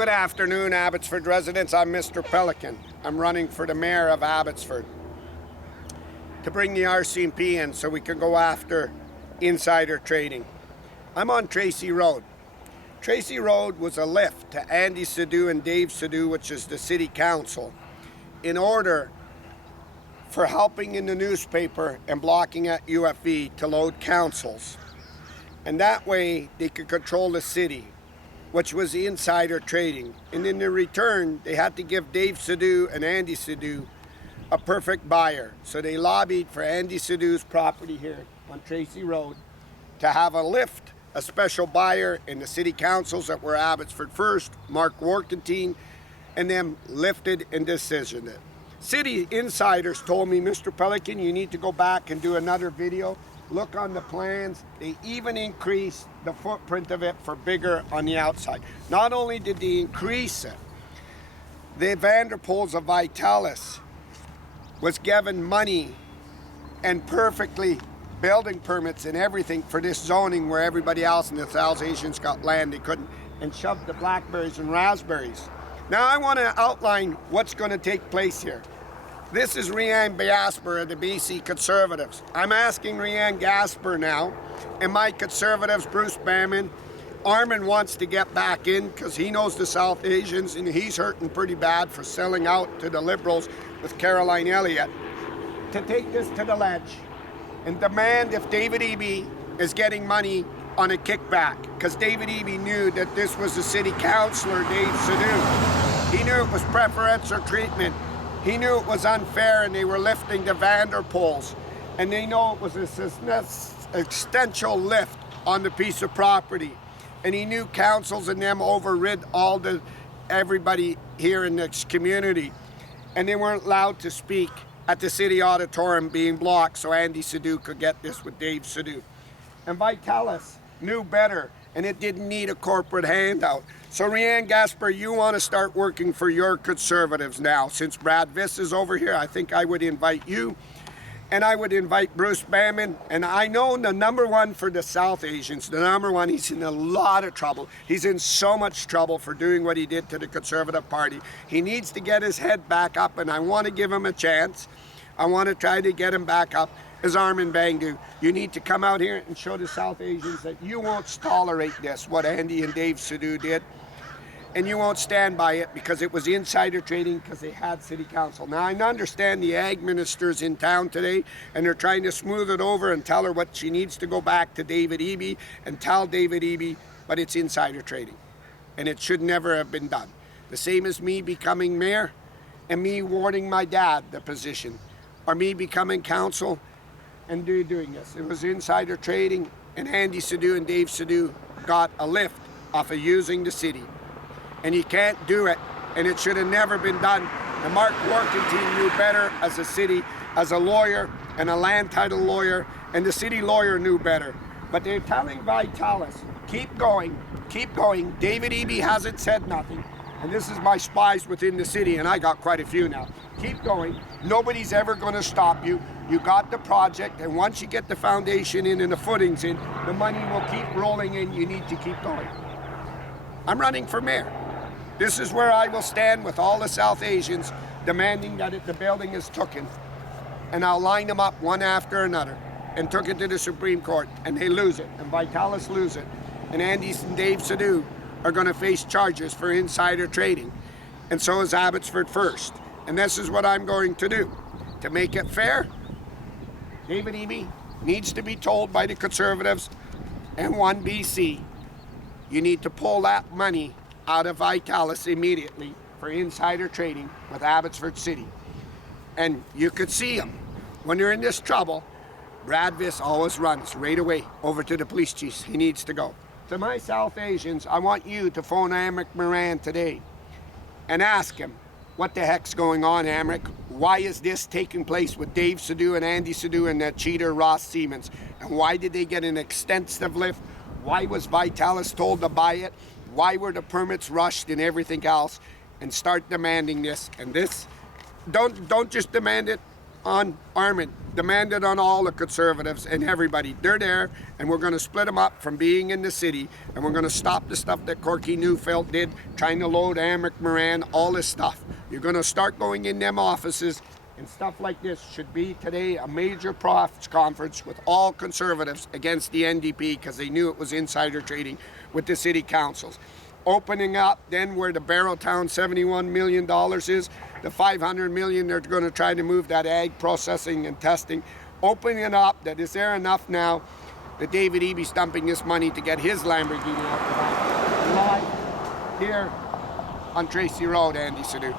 Good afternoon, Abbotsford residents. I'm Mr. Pelican. I'm running for the mayor of Abbotsford to bring the RCMP in so we can go after insider trading. I'm on Tracy Road. Tracy Road was a lift to Andy Sidhu and Dave Sidhu, which is the city council, in order for helping in the newspaper and blocking at UFE to load councils. And that way they could control the city, which was the insider trading. And in the return, they had to give Dave Sidhu and Andy Sidhu a perfect buyer. So they lobbied for Andy Sidhu's property here on Tracy Road to have a lift, a special buyer in the city councils that were Abbotsford First, Mark Warkentine, and them lifted and decisioned it. City insiders told me, Mr. Pelican, you need to go back and do another video. Look on the plans. They even increased the footprint of it for bigger on the outside. Not only did they increase it, the Vanderpoels of Vitalis was given money and perfectly building permits and everything for this zoning where everybody else in the South Asians got land they couldn't, and shoved the blackberries and raspberries. Now I want to outline what's going to take place here. This is Rianne Gasper of the BC Conservatives. I'm asking Rianne Gasper now, and my Conservatives, Bruce Bamman. Armin wants to get back in because he knows the South Asians and he's hurting pretty bad for selling out to the Liberals with Caroline Elliott, to take this to the ledge and demand if David Eby is getting money on a kickback, because David Eby knew that this was the city councillor, Dave Sidhu. He knew it was preferential treatment. He knew it was unfair and they were lifting the Vanderpoels. And they know it was a existential lift on the piece of property. And he knew councils and them overrid everybody here in this community. And they weren't allowed to speak at the city auditorium, being blocked so Andy Sidhu could get this with Dave Sidhu. And Vitalis knew better, and it didn't need a corporate handout. So Rianne Gasper, you want to start working for your Conservatives now. Since Brad Viss is over here, I think I would invite you, and I would invite Bruce Bamman. And I know the number one for the South Asians, the number one, he's in a lot of trouble. He's in so much trouble for doing what he did to the Conservative Party. He needs to get his head back up, and I want to give him a chance. I want to try to get him back up. As Armin Bangdu, you need to come out here and show the South Asians that you won't tolerate this, what Andy and Dave Sidhu did, and you won't stand by it because it was insider trading because they had city council. Now I understand the ag minister's in town today and they're trying to smooth it over and tell her what she needs to go back to David Eby and tell David Eby, but it's insider trading and it should never have been done. The same as me becoming mayor and me awarding my dad the position, or me becoming council and doing this. It was insider trading, and Andy Sidhu and Dave Sidhu got a lift off of using the city. And you can't do it, and it should have never been done. And Mark Warkentine knew better as a city, as a lawyer and a land title lawyer, and the city lawyer knew better. But they're telling Vitalis, keep going, keep going. David Eby hasn't said nothing. And this is my spies within the city, and I got quite a few now. Keep going. Nobody's ever going to stop you. You got the project, and once you get the foundation in and the footings in, the money will keep rolling in. You need to keep going. I'm running for mayor. This is where I will stand with all the South Asians demanding that the building is taken, and I'll line them up one after another and took it to the Supreme Court, and they lose it, and Vitalis lose it, and Andy and Dave Sidhu are going to face charges for insider trading, and so is Abbotsford First. And this is what I'm going to do. To make it fair, David Eby needs to be told by the Conservatives and 1BC, you need to pull that money out of Vitalis immediately for insider trading with Abbotsford City. And you could see him. When you're in this trouble, Brad Viss always runs right away over to the police chief. He needs to go. To my South Asians, I want you to phone Amric Moran today and ask him, what the heck's going on, Amric? Why is this taking place with Dave Sidhu and Andy Sidhu and that cheater Ross Siemens? And why did they get an extensive lift? Why was Vitalis told to buy it? Why were the permits rushed and everything else? And start demanding this. And this, don't just demand it on Armin, demanded on all the Conservatives and everybody. They're there, and we're going to split them up from being in the city, and we're going to stop the stuff that Corky Neufeld did, trying to load Amric Moran, all this stuff. You're going to start going in them offices, and stuff like this should be today a major press conference with all Conservatives against the NDP because they knew it was insider trading with the city councils. Opening up then where the Barrowtown $71 million is, the $500 million they're going to try to move that ag processing and testing. Opening it up, that is there enough now that David Eby's dumping this money to get his Lamborghini out the back. Live here on Tracy Road, Andy Sadu.